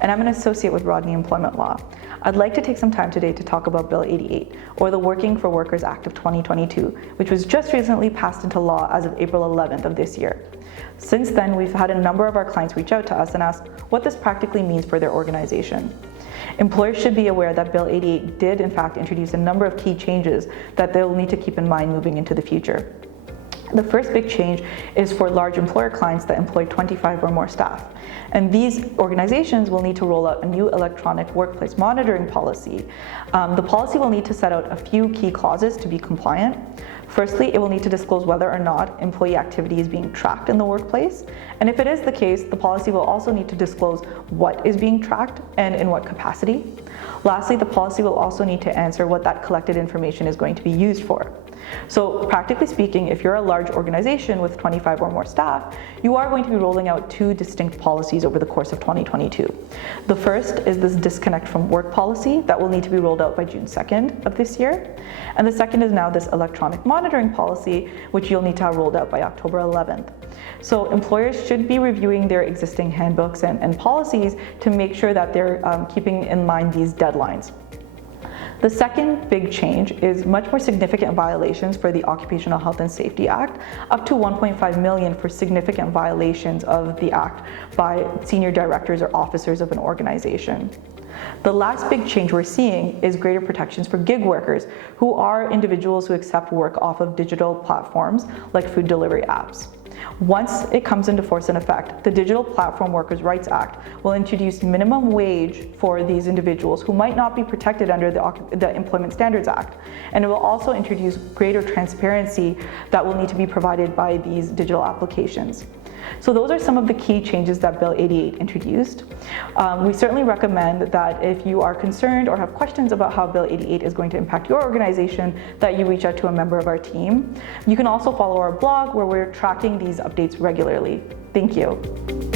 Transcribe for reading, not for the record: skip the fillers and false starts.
and I'm an associate with Rodney Employment Law. I'd like to take some time today to talk about Bill 88, or the Working for Workers Act of 2022, which was just recently passed into law as of April 11th of this year. Since then, we've had a number of our clients reach out to us and ask what this practically means for their organization. Employers should be aware that Bill 88 did in fact introduce a number of key changes that they'll need to keep in mind moving into the future. The first big change is for large employer clients that employ 25 or more staff. And these organizations will need to roll out a new electronic workplace monitoring policy. The policy will need to set out a few key clauses to be compliant. Firstly, it will need to disclose whether or not employee activity is being tracked in the workplace. And if it is the case, the policy will also need to disclose what is being tracked and in what capacity. Lastly, the policy will also need to answer what that collected information is going to be used for. So practically speaking, if you're a large organization with 25 or more staff, you are going to be rolling out two distinct policies over the course of 2022. The first is this disconnect from work policy that will need to be rolled out by June 2nd of this year. And the second is now this electronic monitoring policy, which you'll need to have rolled out by October 11th. So employers should be reviewing their existing handbooks and policies to make sure that they're keeping in mind these deadlines. The second big change is much more significant violations for the Occupational Health and Safety Act, up to $1.5 million for significant violations of the Act by senior directors or officers of an organization. The last big change we're seeing is greater protections for gig workers, who are individuals who accept work off of digital platforms like food delivery apps. Once it comes into force and effect, the Digital Platform Workers' Rights Act will introduce minimum wage for these individuals who might not be protected under the Employment Standards Act. And it will also introduce greater transparency that will need to be provided by these digital applications. So those are some of the key changes that Bill 88 introduced. We certainly recommend that if you are concerned or have questions about how Bill 88 is going to impact your organization, that you reach out to a member of our team. You can also follow our blog where we're tracking these updates regularly. Thank you.